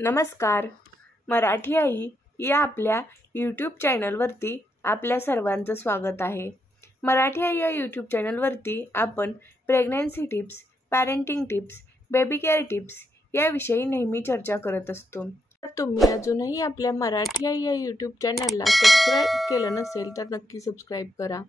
नमस्कार. मराठी आई या आपल्या यूट्यूब चॅनलवरती आपल्या सर्वांचं स्वागत आहे. मराठी आई या यूट्यूब चॅनलवरती आपण pregnancy tips, parenting tips, baby care tips याविषयी नेहमी चर्चा करत असतो. तर तुम्ही अजूनही आपल्या मराठी आई या यूट्यूब चॅनलला सबस्क्राईब केलं नसेल तर नक्की सबस्क्राईब करा.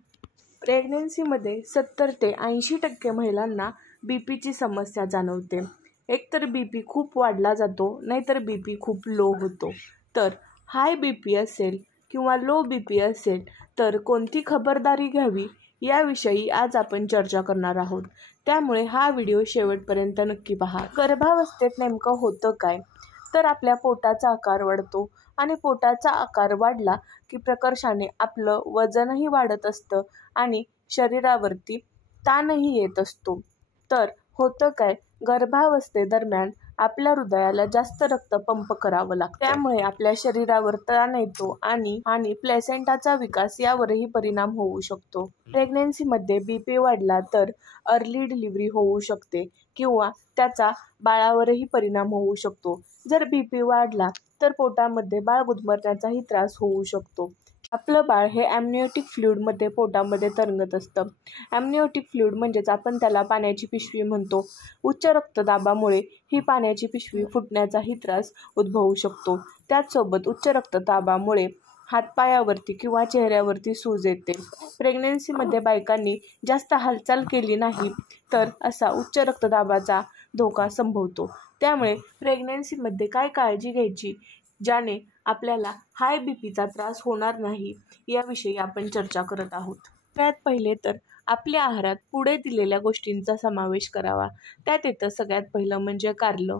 प्रेग्नन्सीमध्ये 70 ते 80% महिलांना बीपीची समस्या जाणवते. एकतर बीपी खूप वाढला जातो, नाहीतर बीपी खूप लो होतो. तर हाय बीपी असेल किंवा लो बीपी असेल तर कोणती खबरदारी घ्यावी याविषयी आज आपण चर्चा करणार आहोत. त्यामुळे हा व्हिडिओ शेवटपर्यंत नक्की पहा. गर्भावस्थेत नेमकं होतं काय? तर आपल्या पोटाचा आकार वाढतो आणि पोटाचा आकार वाढला की प्रकर्षाने आपलं वजनही वाढत असतं आणि शरीरावरती ताणही येत असतो. तर होतं काय, गर्भावस्थेदरम्यान आपल्या हृदयाला जास्त रक्त पंप करावं लागतं. त्यामुळे आपल्या शरीरावर ताण येतो आणि प्लेसेंटाचा विकास यावरही परिणाम होऊ शकतो. प्रेग्नन्सीमध्ये बीपी वाढला तर अर्ली डिलिव्हरी होऊ शकते किंवा त्याचा बाळावरही परिणाम होऊ शकतो. जर बीपी वाढला तर पोटामध्ये बाळ गुदमरण्याचाही त्रास होऊ शकतो. आपलं बाळ हे ॲम्निओटिक फ्लुइडमध्ये पोटामध्ये तरंगत असतं. ॲम्निओटिक फ्लुइड म्हणजेच आपण त्याला पाण्याची पिशवी म्हणतो. उच्च रक्तदाबामुळे ही पाण्याची पिशवी फुटण्याचाही त्रास उद्भवू शकतो. त्याचसोबत उच्च रक्तदाबामुळे हातपायावरती किंवा चेहऱ्यावरती सूज येते. प्रेग्नन्सीमध्ये बायकांनी जास्त हालचाल केली नाही तर असा उच्च रक्तदाबाचा धोका संभवतो. त्यामुळे प्रेग्नन्सीमध्ये काय काळजी घ्यायची ज्याने आपल्याला हाय बीपीचा त्रास होणार नाही याविषयी आपण चर्चा करत आहोत. त्यात पहिले तर आपल्या आहारात पुढे दिलेल्या गोष्टींचा समावेश करावा. त्यात येतं सगळ्यात पहिलं म्हणजे कारलं.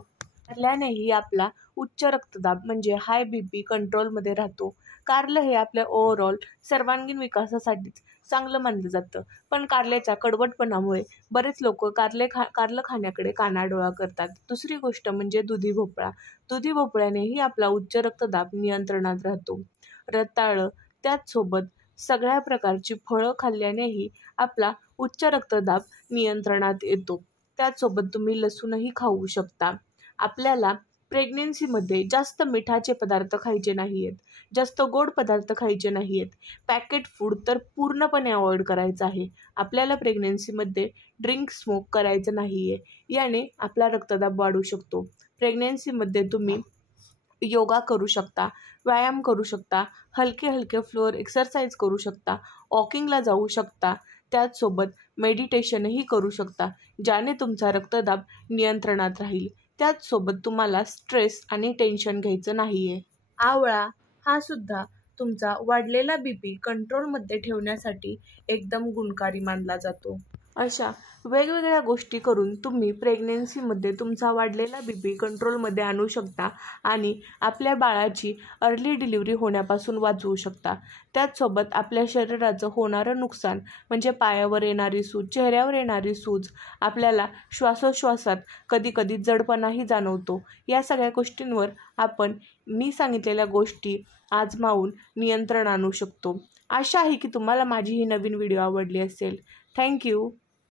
कारल्यानेही आपला उच्च रक्तदाब म्हणजे हाय बीपी कंट्रोलमध्ये राहतो. कारलं हे आपल्या ओव्हरऑल सर्वांगीण विकासासाठीच चांगलं मानलं जातं. पण कारल्याच्या कडवटपणामुळे बरेच लोक कारलं खाण्याकडे कानाडोळा करतात. दुसरी गोष्ट म्हणजे दुधी भोपळा. दुधी भोपळ्यानेही आपला उच्च रक्तदाब नियंत्रणात राहतो. रताळं, त्याचसोबत सगळ्या प्रकारची फळं खाल्ल्यानेही आपला उच्च रक्तदाब नियंत्रणात येतो. त्याचसोबत तुम्ही लसूणही खाऊ शकता. आपल्याला प्रेग्नन्सीमध्ये जास्त मिठाचे पदार्थ खायचे नाही आहेत, जास्त गोड पदार्थ खायचे नाही आहेत. पॅकेट फूड तर पूर्णपणे अवॉइड करायचं आहे. आपल्याला प्रेग्नन्सीमध्ये ड्रिंक स्मोक करायचं नाही आहे. याने आपला रक्तदाब वाढू शकतो. प्रेग्नन्सीमध्ये तुम्ही योगा करू शकता, व्यायाम करू शकता, हलके फ्लोअर एक्सरसाइज करू शकता, वॉकिंगला जाऊ शकता. त्याचसोबत मेडिटेशनही करू शकता ज्याने तुमचा रक्तदाब नियंत्रणात राहील. त्याचसोबत तुम्हाला स्ट्रेस आणि टेन्शन घ्यायचं नाही आहे. आवळा हा सुद्धा तुमचा वाढलेला बीपी कंट्रोलमध्ये ठेवण्यासाठी एकदम गुणकारी मानला जातो. अशा वेगवेगळ्या गोष्टी करून तुम्ही प्रेग्नन्सीमध्ये तुमचा वाढलेला बीपी कंट्रोलमध्ये आणू शकता आणि आपल्या बाळाची अर्ली डिलिव्हरी होण्यापासून वाचवू शकता. त्याचसोबत आपल्या शरीराचं होणारं नुकसान म्हणजे पायावर येणारी सूज, चेहऱ्यावर येणारी सूज, आपल्याला श्वासोश्वासात कधी जडपणाही जाणवतो. या सगळ्या गोष्टींवर आपण मी सांगितलेल्या गोष्टी आजमावून नियंत्रण आणू शकतो. आशा आहे की तुम्हाला माझी ही नवीन व्हिडिओ आवडली असेल. थँक्यू.